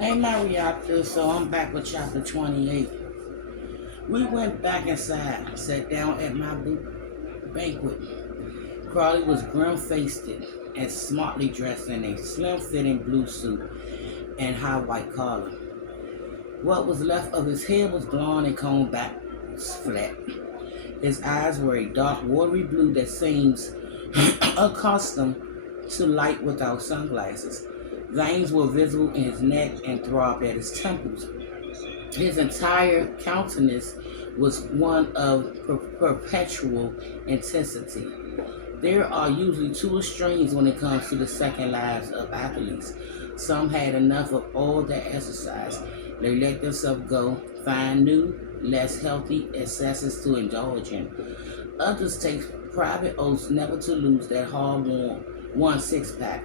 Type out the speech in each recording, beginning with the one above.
Hey Marietta, so I'm back with chapter 28. We went back inside, sat down at my banquet. Crawley was grim-faced and smartly dressed in a slim-fitting blue suit and high white collar. What was left of his hair was blonde and combed back flat. His eyes were a dark, watery blue that seems accustomed to light without sunglasses. Veins were visible in his neck and throbbed at his temples. His entire countenance was one of perpetual intensity. There are usually two extremes when it comes to the second lives of athletes. Some had enough of all that exercise. They let themselves go, find new, less healthy excesses to indulge in. Others take private oaths never to lose that hard-won six-pack.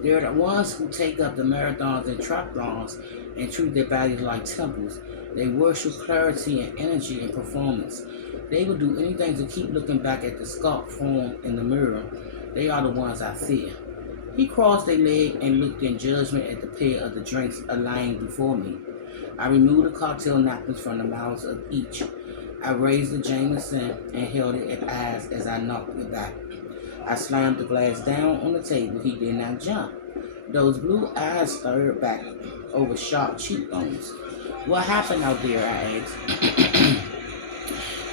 They're the ones who take up the marathons and triathlons and treat their bodies like temples. They worship clarity and energy and performance. They will do anything to keep looking back at the sculpt form in the mirror. They are the ones I fear. He crossed a leg and looked in judgment at the pair of the drinks lying before me. I removed the cocktail napkins from the mouths of each. I raised the Jameson and held it at eyes as I knocked it back. I slammed the glass down on the table. He did not jump. Those blue eyes stared back over sharp cheekbones. What happened out there? I asked.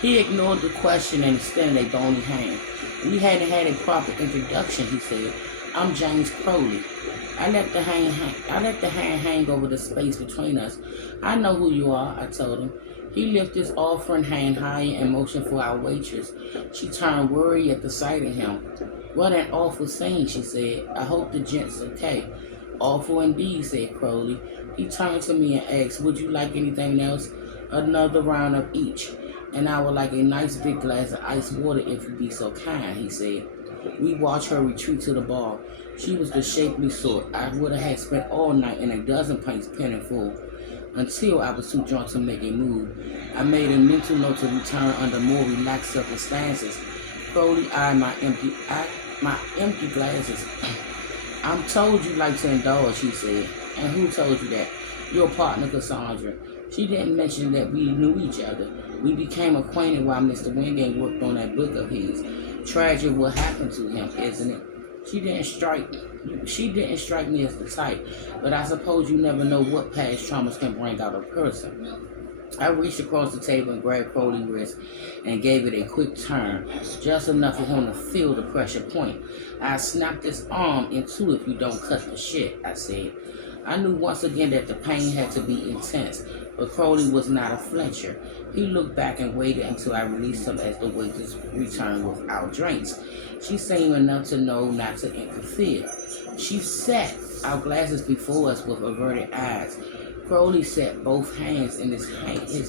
He ignored the question and extended a bony hand. We hadn't had a proper introduction, he said. I'm James Crowley. I let the hand hang over the space between us. I know who you are, I told him. He lifted his offering hand higher and motioned for our waitress. She turned worried at the sight of him. What an awful scene, she said. I hope the gent's okay. Awful indeed, said Crowley. He turned to me and asked, would you like anything else? Another round of each. And I would like a nice big glass of ice water if you'd be so kind, he said. We watched her retreat to the bar. She was the shapely sort I would have had spent all night in a dozen pints penning full. Until I was too drunk to make a move. I made a mental note to return under more relaxed circumstances. Crowley eyed my empty glasses. I'm told you like to indulge, he said. And who told you that? Your partner, Cassandra. She didn't mention that we knew each other. We became acquainted while Mr. Wingate worked on that book of his. Tragic what happened to him, isn't it? She didn't strike me as the type, but I suppose you never know what past traumas can bring out a person. I reached across the table and grabbed Crowley's wrist and gave it a quick turn, just enough for him to feel the pressure point. I snapped his arm in two if you don't cut the shit, I said. I knew once again that the pain had to be intense, but Crowley was not a flincher. He looked back and waited until I released him as the waitress returned with our drinks. She seemed enough to know not to interfere. She set our glasses before us with averted eyes. Crowley set both hands in his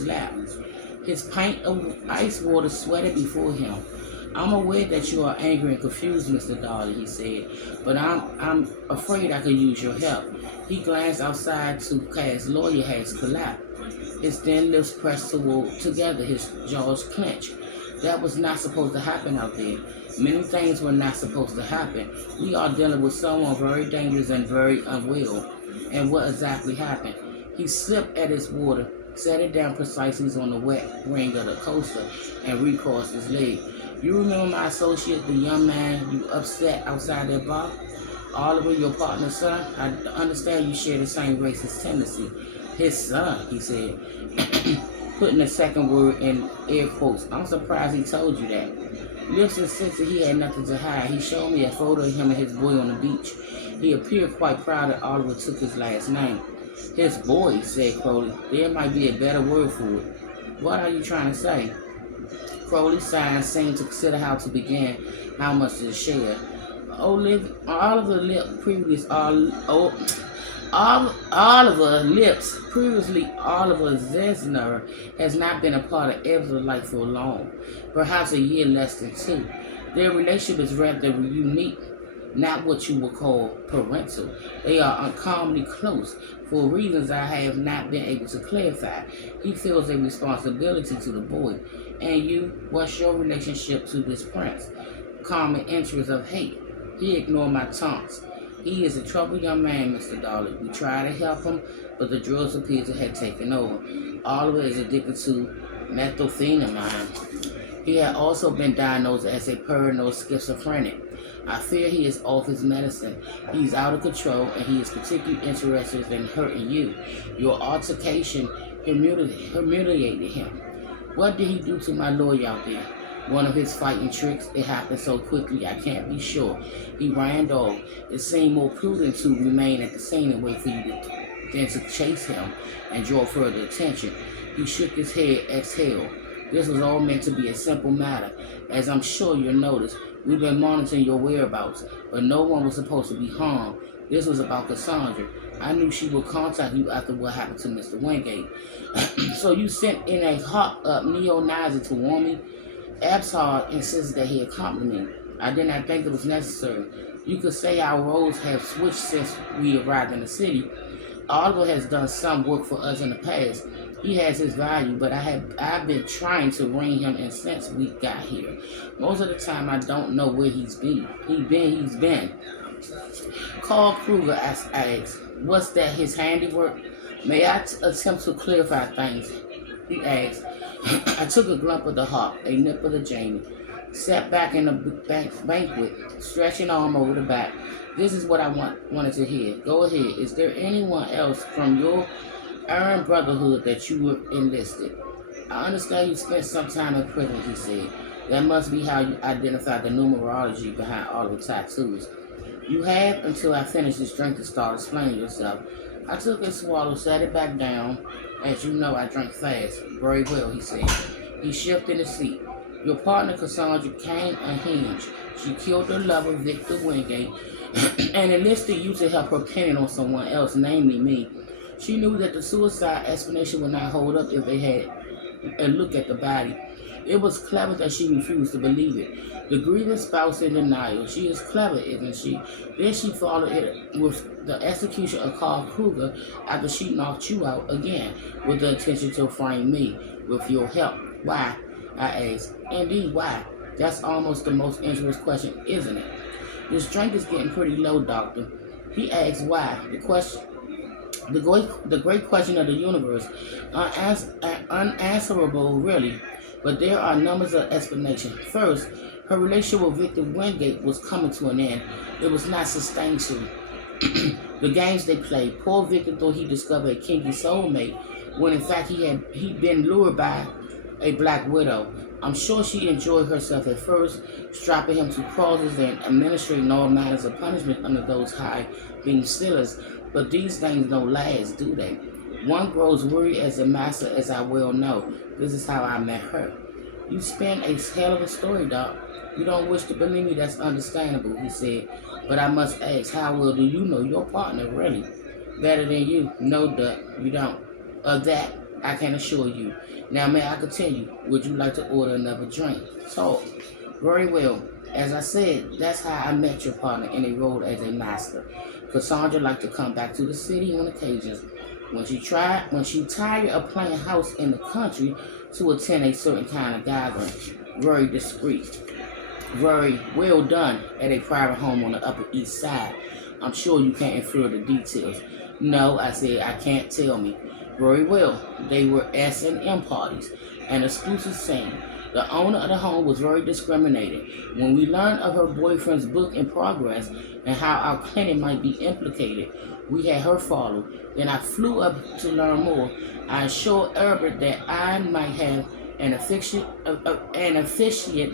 lap. His pint of ice water sweated before him. I'm aware that you are angry and confused, Mr. Darley, he said, but I'm afraid I could use your help. He glanced outside to Cass' lawyer has collapsed. His thin lips pressed together, his jaws clenched. That was not supposed to happen out there. Many things were not supposed to happen. We are dealing with someone very dangerous and very unwell. And what exactly happened? He sipped at his water, set it down precisely on the wet ring of the coaster, and recrossed his leg. You remember my associate, the young man you upset outside that bar? Oliver, your partner's son? I understand you share the same racist tendency. His son, he said, putting the second word in air quotes. I'm surprised he told you that. Lips insisted he had nothing to hide. He showed me a photo of him and his boy on the beach. He appeared quite proud that Oliver took his last name. His boy, said Crowley. There might be a better word for it. What are you trying to say? Crowley sighed and seemed to consider how to begin, how much to share. Oliver Lips, previously Oliver Zesner, has not been a part of Eva's life for long, perhaps a year less than two. Their relationship is rather unique, not what you would call parental. They are uncommonly close for reasons I have not been able to clarify. He feels a responsibility to the boy. And you, what's your relationship to this prince? Common interest of hate. He ignored my taunts. He is a troubled young man, Mr. Dolly. We try to help him, but the drugs appear to have taken over. Oliver is addicted to methamphetamine. He had also been diagnosed as a paranoid schizophrenic. I fear he is off his medicine. He's out of control, and he is particularly interested in hurting you. Your altercation humiliated him. What did he do to my lawyer out there? One of his fighting tricks. It happened so quickly, I can't be sure. He ran off. It seemed more prudent to remain at the scene and wait for you than to chase him and draw further attention. He shook his head, exhaled. This was all meant to be a simple matter. As I'm sure you'll notice, we've been monitoring your whereabouts, but no one was supposed to be harmed. This was about Cassandra. I knew she would contact you after what happened to Mr. Wingate. So you sent in a hot-up neo-Nazi to warn me? Absard insisted that he accompanied me. I did not think it was necessary. You could say our roles have switched since we arrived in the city. Oliver has done some work for us in the past. He has his value, but I've been trying to ring him in since we got here. Most of the time, I don't know where he's been. He's been. Carl Kruger asked, "What's that? His handiwork? May I attempt to clarify things?" He asked. I took a glump of the hop, a nip of the Jamie, sat back in the banquet, stretching arm over the back. This is what I wanted to hear. Go ahead. Is there anyone else from your Iron Brotherhood that you were enlisted? I understand you spent some time in prison, he said. That must be how you identify the numerology behind all the tattoos. You have until I finish this drink to start explaining yourself. I took a swallow, sat it back down. As you know, I drink fast. Very well, he said. He shifted his seat. Your partner, Cassandra, came unhinged. She killed her lover, Victor Wingate, and enlisted you to help her pin it on someone else, namely me. She knew that the suicide explanation would not hold up if they had a look at the body. It was clever that she refused to believe it. The grieving spouse in denial. She is clever, isn't she? Then she followed it with the execution of Carl Kruger after she knocked you out again with the intention to frame me with your help. Why? I asked. Indeed, why? That's almost the most interesting question, isn't it? This drink is getting pretty low, Doctor. He asked why. The great question of the universe, unanswerable really, but there are numbers of explanations. First, her relationship with Victor Wingate was coming to an end. It was not sustained soon. The games they played, poor Victor thought he discovered a kinky soulmate, when in fact he'd been lured by a black widow. I'm sure she enjoyed herself at first, strapping him to crosses and administering all manners of punishment under those high-beam stealers. But these things don't last, do they? One grows weary as a master, as I well know. This is how I met her. You spin a hell of a story, Doc. You don't wish to believe me, that's understandable, he said. But I must ask, how well do you know your partner, really? Better than you? No, Doc, you don't. Of that, I can assure you. Now, may I continue? Would you like to order another drink? Talk. Very well. As I said, that's how I met your partner in a role as a master. Cassandra liked to come back to the city on occasions. When she tired of playing house in the country to attend a certain kind of gathering. Very discreet. Very well done at a private home on the Upper East Side. I'm sure you can't infer the details. No, I said, I can't tell me. Very well. They were S&M parties, an exclusive scene. The owner of the home was very discriminating. When we learned of her boyfriend's book in progress and how our clinic might be implicated, we had her followed. Then I flew up to learn more. I assured Herbert that I might have an efficient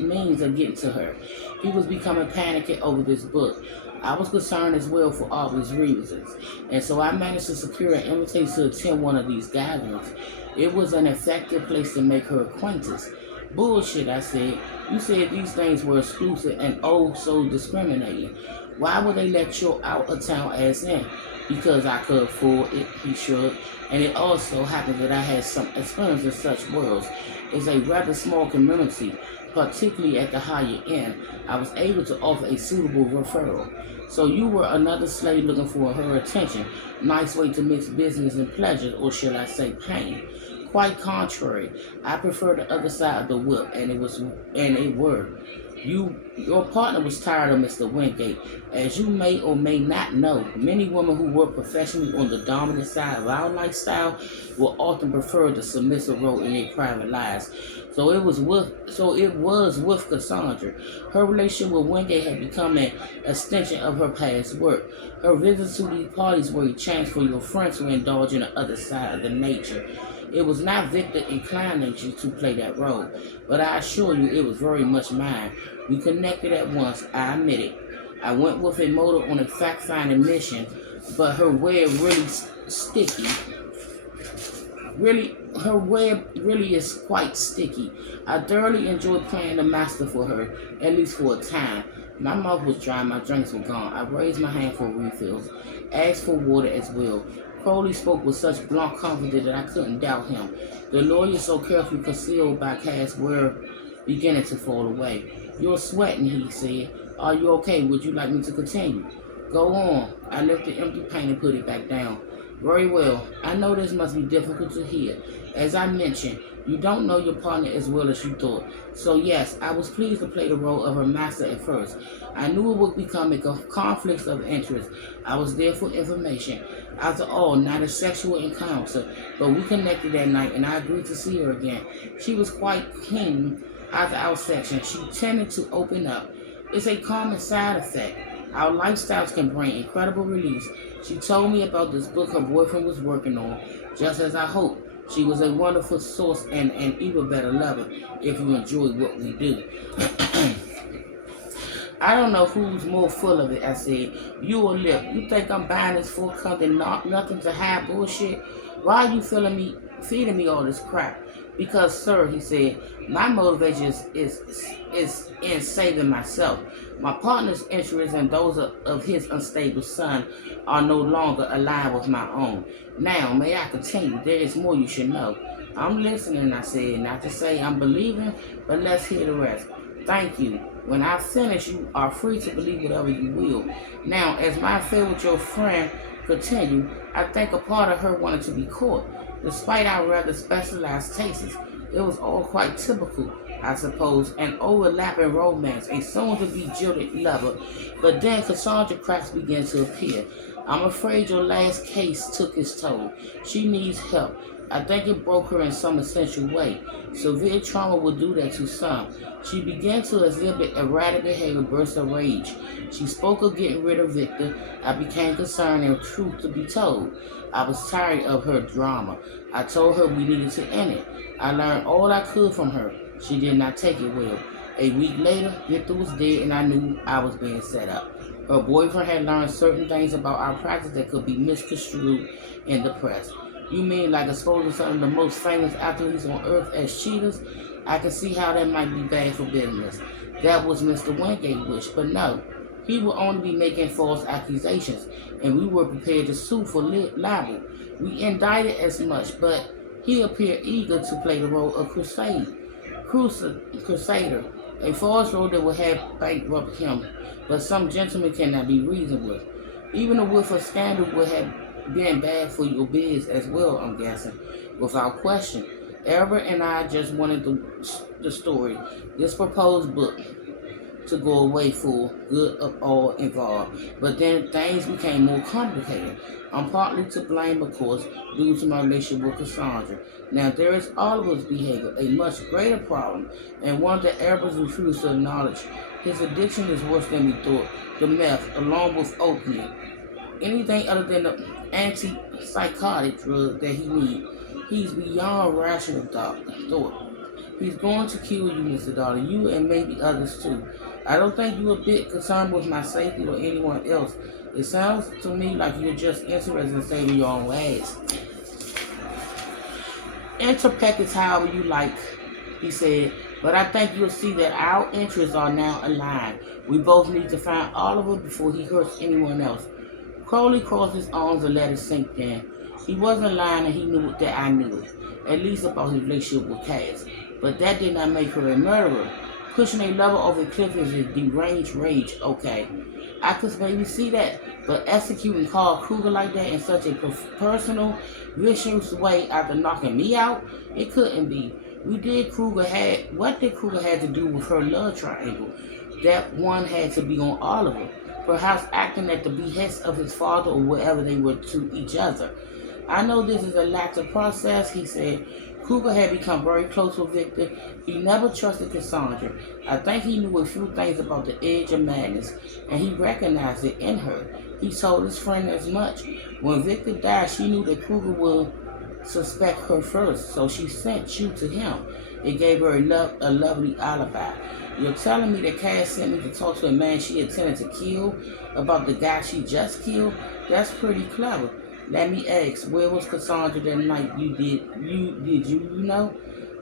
means of getting to her. He was becoming panicky over this book. I was concerned as well for obvious reasons, and so I managed to secure an invitation to attend one of these gatherings. It was an effective place to make her acquaintance. Bullshit, I said. You said these things were exclusive and oh so discriminating. Why would they let your out-of-town ass in? Because I could afford it, he shrugged. And it also happened that I had some experience in such worlds. It's a rather small community, particularly at the higher end. I was able to offer a suitable referral. So you were another slave looking for her attention. Nice way to mix business and pleasure, or shall I say pain. Quite contrary, I prefer the other side of the whip, and it were. Your partner was tired of Mr. Wingate. As you may or may not know, many women who work professionally on the dominant side of our lifestyle will often prefer the submissive role in their private lives. So it was with Cassandra. Her relationship with Wingate had become an extension of her past work. Her visits to these parties were a chance for your friends to indulge in the other side of the nature. It was not Victor inclining you to play that role, but I assure you it was very much mine. We connected at once, I admit it. I went with a motive on a fact-finding mission, but her web really sticky. Her web really is quite sticky. I thoroughly enjoyed playing the master for her, at least for a time. My mouth was dry, my drinks were gone. I raised my hand for refills, asked for water as well. Crowley spoke with such blunt confidence that I couldn't doubt him. The lawyer, so carefully concealed by Cass, were beginning to fall away. "You're sweating," he said. "Are you okay? Would you like me to continue?" "Go on." I lifted the empty paint and put it back down. "Very well. I know this must be difficult to hear. As I mentioned, you don't know your partner as well as you thought. So yes, I was pleased to play the role of her master at first. I knew it would become a conflict of interest. I was there for information. After all, not a sexual encounter, but we connected that night and I agreed to see her again. She was quite keen after our section. She tended to open up. It's a common side effect. Our lifestyles can bring incredible release. She told me about this book her boyfriend was working on, just as I hoped. She was a wonderful source and an even better lover if you enjoy what we do." "I don't know who's more full of it," I said. "You or Lip? You think I'm buying this full content, nothing to hide bullshit? Why are you feeding me all this crap?" "Because, sir," he said, "my motivation is in saving myself. My partner's interests and those of his unstable son are no longer aligned with my own. Now, may I continue? There is more you should know." "I'm listening," I said, "not to say I'm believing, but let's hear the rest." "Thank you. When I finish, you are free to believe whatever you will. Now, as my affair with your friend continued, I think a part of her wanted to be caught. Despite our rather specialized tastes, it was all quite typical, I suppose, an overlapping romance, a soon-to-be jilted lover. But then Cassandra cracks began to appear. "I'm afraid your last case took its toll. She needs help. I think it broke her in some essential way. Severe trauma will do that to some." She began to exhibit erratic behavior, bursts of rage. She spoke of getting rid of Victor. I became concerned, and truth to be told, I was tired of her drama. I told her we needed to end it. I learned all I could from her. She did not take it well. A week later, Victor was dead, and I knew I was being set up. Her boyfriend had learned certain things about our practice that could be misconstrued in the press. "You mean like exposing some of the most famous athletes on earth as cheaters? I can see how that might be bad for business." That was Mr. Wingate's wish, but no. He would only be making false accusations, and we were prepared to sue for libel. We indicted as much, but he appeared eager to play the role of crusader, a false role that would have bankrupted him. But some gentlemen cannot be reasoned with. Even a whiff of scandal would have been bad for your biz as well, I'm guessing. Without question. Albert and I just wanted the story, this proposed book, to go away for good of all involved. But then things became more complicated. I'm partly to blame, of course, due to my relationship with Cassandra. Now, there is Oliver's behavior, a much greater problem, and one that Albert refused to acknowledge. His addiction is worse than we thought. The meth, along with opium, anything other than the antipsychotic drug that he needs. He's beyond rational thought. He's going to kill you, Mr. Dollar, you and maybe others too. I don't think you're a bit concerned with my safety or anyone else. It sounds to me like you're just interested in saving your own ass." "Interpret it however you like," he said, "but I think you'll see that our interests are now aligned. We both need to find Oliver before he hurts anyone else." Crowley crossed his arms and let it sink in. He wasn't lying, and he knew that I knew it, at least about his relationship with Cass. But that did not make her a murderer. Pushing a lover over a cliff is a deranged rage, okay. I could maybe see that, but executing Carl Kruger like that in such a personal, vicious way after knocking me out, it couldn't be. What did Kruger have to do with her love triangle? That one had to be on Oliver, perhaps acting at the behest of his father or whatever they were to each other. I know this is a latter process, he said. Kruger had become very close with Victor. He never trusted Cassandra. I think he knew a few things about the edge of madness, and he recognized it in her. He told his friend as much. When Victor died, she knew that Kruger would suspect her first, so she sent you to him. It gave her a lovely alibi. You're telling me that Cass sent me to talk to a man she intended to kill about the guy she just killed? That's pretty clever. Let me ask, where was Cassandra that night you know?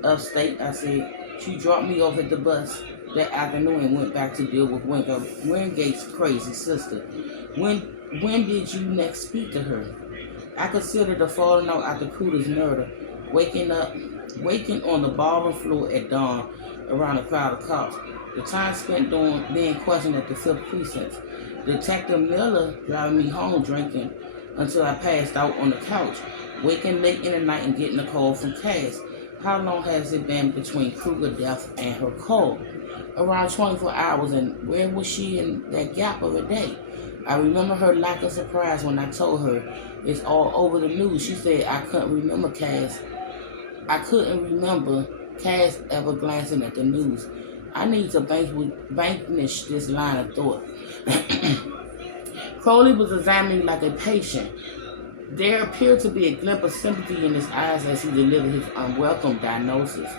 Upstate, I said. She dropped me off at the bus that afternoon and went back to deal with Wingate's crazy sister. When did you next speak to her? I considered the falling out after Cooter's murder, waking on the ballroom floor at dawn around a crowd of cops. The time spent being questioned at the 5th Precinct. Detective Miller driving me home drinking until I passed out on the couch, waking late in the night and getting a call from Cass. How long has it been between Kruger's death and her call? Around 24 hours, and where was she in that gap of a day? I remember her lack of surprise when I told her it's all over the news. She said I couldn't remember Cass ever glancing at the news. I need to banish this line of thought. Crowley was examining like a patient. There appeared to be a glimpse of sympathy in his eyes as he delivered his unwelcome diagnosis.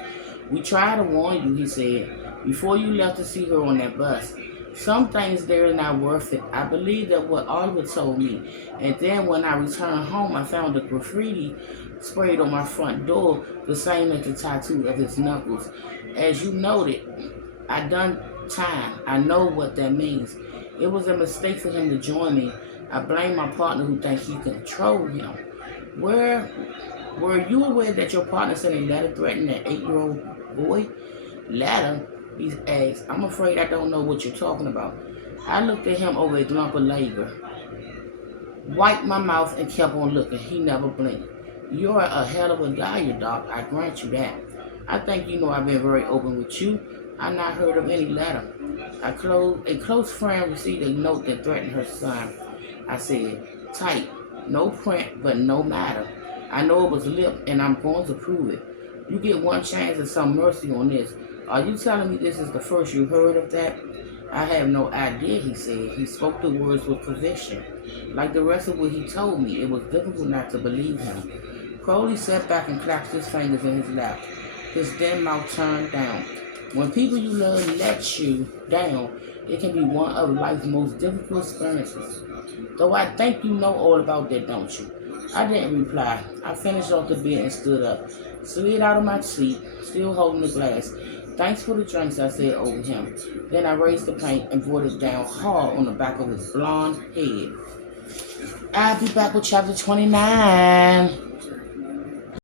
We tried to warn you, he said, before you left to see her on that bus. Some things there are not worth it. I believe that what Oliver told me. And then when I returned home, I found the graffiti sprayed on my front door, the same as the tattoo of his knuckles. As you noted, I done time. I know what that means. It was a mistake for him to join me. I blame my partner who thinks he control him. Were you aware that your partner sent a letter threatening an 8-year-old boy? Letter? He asked. I'm afraid I don't know what you're talking about. I looked at him over a lump of labor, wiped my mouth, and kept on looking. He never blinked. You're a hell of a liar, Doc. I grant you that. I think you know I've been very open with you. I've not heard of any letter. A close friend received a note that threatened her son. I said, type, no print, but no matter. I know it was lip, and I'm going to prove it. You get one chance and some mercy on this. Are you telling me this is the first you heard of that? I have no idea, he said. He spoke the words with conviction. Like the rest of what he told me, it was difficult not to believe him. Crowley sat back and clapped his fingers in his lap. His thin mouth turned down. When people you love let you down, it can be one of life's most difficult experiences. Though I think you know all about that, don't you? I didn't reply. I finished off the bed and stood up, slid out of my seat, still holding the glass. Thanks for the drinks, I said over him. Then I raised the paint and brought it down hard on the back of his blonde head. I'll be back with chapter 29.